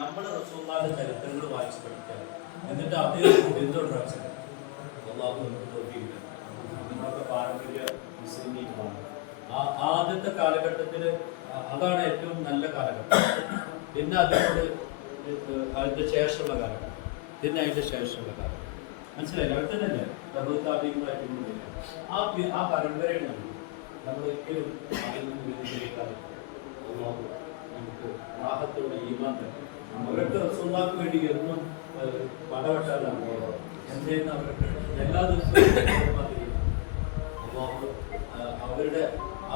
നമ്മൾ റസൂലുള്ളാഹിയുടെ ചരിത്രങ്ങൾ വായിച്ച് പഠിക്കുക, എന്നിട്ട് അതേ പിന്തുടരാൻ ശ്രമിക്കുക. അല്ലാഹു നമ്മളൊക്കെ പാരമ്പര്യ മുസ്ലിമീങ്ങളാണ്. ആദ്യത്തെ കാലഘട്ടത്തിൽ അതാണ് ഏറ്റവും നല്ല കാലഘട്ടം. പിന്നെ അതിനോട് അതിൻ്റെ ശേഷമുള്ള കാലഘട്ടം, പിന്നെ അതിൻ്റെ ശേഷമുള്ള കാലഘട്ടം. മനസ്സിലായില്ല? അവിടെ തന്നെയല്ലേ പ്രഭുത്താപികളായിട്ട് ആ പരമ്പരയാണ് നമ്മളൊരിക്കലും അതിൽ നിന്ന് വ്യതിചലിക്കാതെ നമുക്ക് റാഹത്തോടെ ഈമാൻ തരും. അവരൊക്കെ റസൂലുള്ളാഹിക്ക് വേണ്ടി എന്നും പടവെട്ടാലാണ് എന്തെയ്യുന്ന അവരൊക്കെ എല്ലാ ദിവസവും അവരുടെ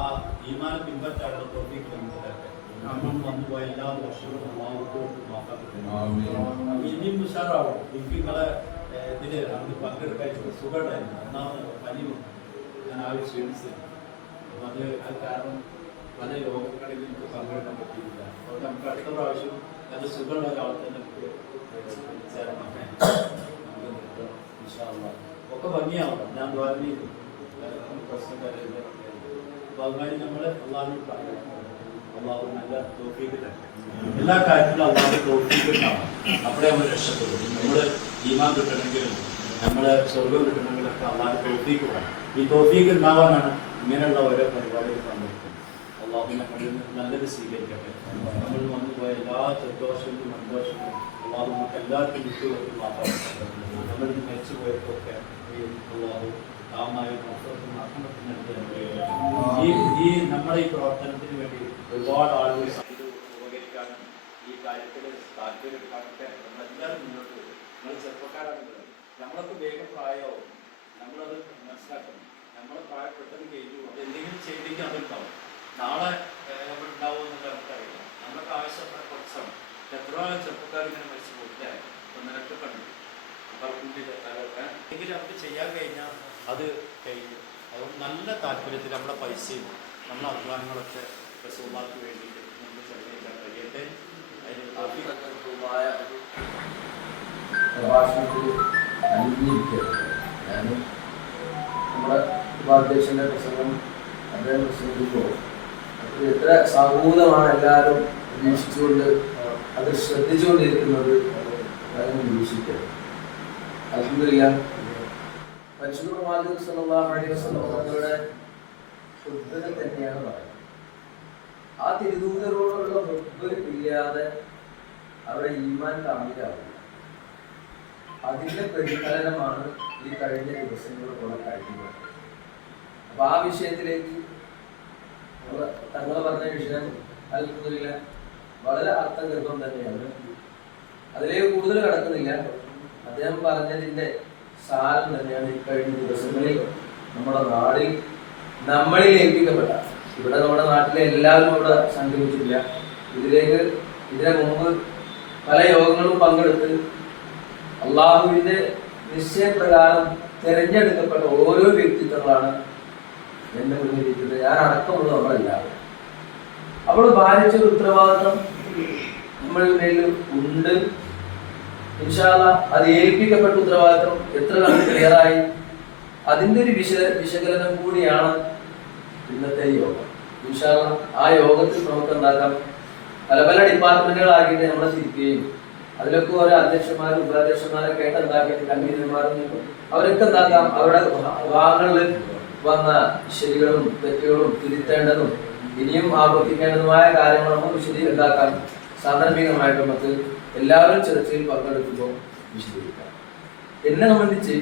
ആ ഈമാൻ പിൻപറ്റാനുള്ള തോഫീക്ക് നമുക്ക് തരട്ടെ. നമ്മൾ വന്നുപോയ എല്ലാ വർഷങ്ങളും ഇനിയും ഉഷാറാവും. എനിക്ക് നിങ്ങളെ ഇതിൽ അന്ന് പങ്കെടുക്കാൻ സുഖമുണ്ടായിരുന്നു. ഒന്നാമത് പനിയും ഞാൻ ആരും ക്ഷീണിച്ചത്. അപ്പം അത് കാരണം പല യോഗങ്ങളിൽ എനിക്ക് പങ്കെടുക്കാൻ പറ്റിയില്ല. അതുകൊണ്ട് നമുക്ക് അടുത്ത പ്രാവശ്യം അത് സുഖമുള്ള ഒരാൾ തന്നെ ഒക്കെ ഭംഗിയാവണം. ഞാൻ ദ്വാരയിൽ പ്രശ്നക്കാരെ ബഹുമാനി നമ്മൾ അള്ളാഹുവിനോട് പറയണം. അള്ളാഹു നല്ല തൗഫീഖ് തരട്ടെ. എല്ലാ കാര്യത്തിലും അള്ളാഹു തൗഫീഖ് ഉണ്ടാവണം. അപ്പോഴേ നമ്മൾ രക്ഷപ്പെടും. നമ്മൾ ഈമാൻ കിട്ടണമെങ്കിലും നമ്മൾ സ്വർഗം കിട്ടണമെങ്കിലൊക്കെ അള്ളാഹു തൗഫീഖ് വേണം. ഈ തൗഫീഖ് ഉണ്ടാവാനാണ് ഇങ്ങനെയുള്ള ഓരോ പരിപാടികൾ പങ്കെടുക്കുന്നത്. അള്ളാഹു നമ്മളിൽ നിന്ന് നല്ലത് സ്വീകരിക്കട്ടെ. നമ്മൾ വന്നുപോയ എല്ലാ സന്തോഷങ്ങളും സന്തോഷങ്ങളും അള്ളാഹു നമുക്ക് എല്ലാവർക്കും വിട്ടുകൊടുത്ത് മാത്രം നമ്മൾ മരിച്ചു പോയതൊക്കെ അള്ളാഹു ഈ നമ്മുടെ ഈ പ്രവർത്തനത്തിന് വേണ്ടി ഒരുപാട് ആളുകൾ ഉപകരിക്കാനും ഈ കാര്യത്തിൽ താല്പര്യപ്പെടാനൊക്കെ നമ്മളെല്ലാവരും മുന്നോട്ട് വരും. നമ്മൾ ചെറുപ്പക്കാരാണെങ്കിലും നമ്മളൊക്കെ വേഗം പ്രായമാവും. നമ്മളത് മനസ്സിലാക്കണം. നമ്മൾ പ്രായപ്പെട്ടത് കഴിഞ്ഞു എന്തെങ്കിലും ചെയ്തെങ്കിൽ അതുണ്ടാവും. നാളെ നമ്മളുണ്ടാവും എന്നുള്ള നമുക്കറിയില്ല. നമ്മളൊക്കെ ആവശ്യപ്പെട്ട കുറച്ചാണ്. എത്ര ചെറുപ്പക്കാർ ഇങ്ങനെ മരിച്ചു പോയില്ലേ? ഒന്നിനൊക്കെ കണ്ടു എങ്കിലും നമുക്ക് ചെയ്യാൻ കഴിഞ്ഞാൽ അത് കഴിയും. അതുകൊണ്ട് നല്ല താല്പര്യത്തിൽ നമ്മുടെ പൈസയും നമ്മളെ അഭിപ്രായങ്ങളൊക്കെ റസൂലുള്ളാഹിക്ക് വേണ്ടിയിട്ട് നമുക്ക് ചെലവഴിക്കാൻ കഴിയട്ടെ. അതിന് പ്രഭാഷണത്തിൽ അലിഞ്ഞിരിക്കുകയാണ്. ഞാൻ നമ്മുടെ ഉപാധ്യക്ഷൻ്റെ പ്രസംഗം അദ്ദേഹം പ്രസംഗിക്കുമ്പോൾ അത് എത്ര സാമൂഹികമാണ് എല്ലാവരും വീക്ഷിച്ചുകൊണ്ട് അത് ശ്രദ്ധിച്ചുകൊണ്ടിരിക്കുന്നത് അദ്ദേഹം നിരീക്ഷിക്കുന്നത്. അൽഹംദുലില്ലാഹ് പരിശുദ്ധ പ്രവാചകൻ സല്ലല്ലാഹു അലൈഹി വസല്ലം തങ്ങളുടെ ഹുബ്ബിനെ തന്നെയാണ് പറയുന്നത്. ആ തിരുദൂതരോടുള്ള ഹുബ്ബ് ഇല്ലാതെ അവിടെ ഈമാൻ കാമിലാവില്ല. അതിന്റെ പ്രതിഫലനമാണ് ഈ കഴിഞ്ഞ ദിവസങ്ങളിലൂടെ കഴിഞ്ഞത്. അപ്പൊ ആ വിഷയത്തിലേക്ക് തങ്ങൾ പറഞ്ഞ വിഷയം അൽഹംദുലില്ലാഹ് വളരെ അർത്ഥഗർഭം തന്നെയാണ്. അതിലേക്ക് കൂടുതൽ കടക്കുന്നില്ല. അദ്ദേഹം പറഞ്ഞതിന്റെ സാരം തന്നെയാണ് ഈ കഴിഞ്ഞ ദിവസങ്ങളിൽ നമ്മുടെ നാടിൽ നമ്മളിൽ ഏൽപ്പിക്കപ്പെട്ട. ഇവിടെ നമ്മുടെ നാട്ടിലെ എല്ലാവരും ഇവിടെ സംഗമിച്ചിട്ടില്ല. ഇതിനു മുമ്പ് പല യോഗങ്ങളും പങ്കെടുത്ത് അള്ളാഹുവിന്റെ നിശ്ചയപ്രകാരം തിരഞ്ഞെടുക്കപ്പെട്ട ഓരോ വ്യക്തിത്വങ്ങളാണ് എന്റെ മുന്നിലിരിക്കുന്നത്. ഞാൻ അടക്കമുള്ള നമ്മളെല്ലാവരും. അപ്പോൾ ഭാരിച്ചൊരു ഉത്തരവാദിത്വം നമ്മളുടെ മേലും ഉണ്ട്. ഇൻഷാ അല്ലാഹ് അത് ഏൽപ്പിക്കപ്പെട്ട ഉത്തരവാദിത്വം എത്ര കണ്ട് ക്ലിയറായി അതിന്റെ ഒരു വിശകലനം കൂടിയാണ് ഇന്നത്തെ യോഗം. ഇൻഷാ അല്ലാഹ് ആ യോഗത്തിൽ നമുക്ക് എന്താക്കാം, പല പല ഡിപ്പാർട്ട്മെന്റുകളാക്കിയിട്ട് നമ്മളെ തിരിക്കുകയും അതിലൊക്കെ ഓരോ അധ്യക്ഷന്മാരും ഉപാധ്യക്ഷന്മാരൊക്കെ ആയിട്ട് എന്താക്കിയിട്ട് കൺവീനർമാരും അവരൊക്കെ എന്താക്കാം അവരുടെ ഭാഗങ്ങളിൽ വന്ന ശരികളും തെറ്റുകളും തിരുത്തേണ്ടതും ഇനിയും ആവർത്തിക്കേണ്ടതുമായ കാര്യങ്ങൾ നമുക്ക് എന്താക്കാം സാന്ദർഭികമായിട്ട് നമുക്ക് എല്ലാവരും ചർച്ചയിൽ പങ്കെടുക്കുമ്പോൾ വിശദീകരിക്കാം. എന്നെ സംബന്ധിച്ച്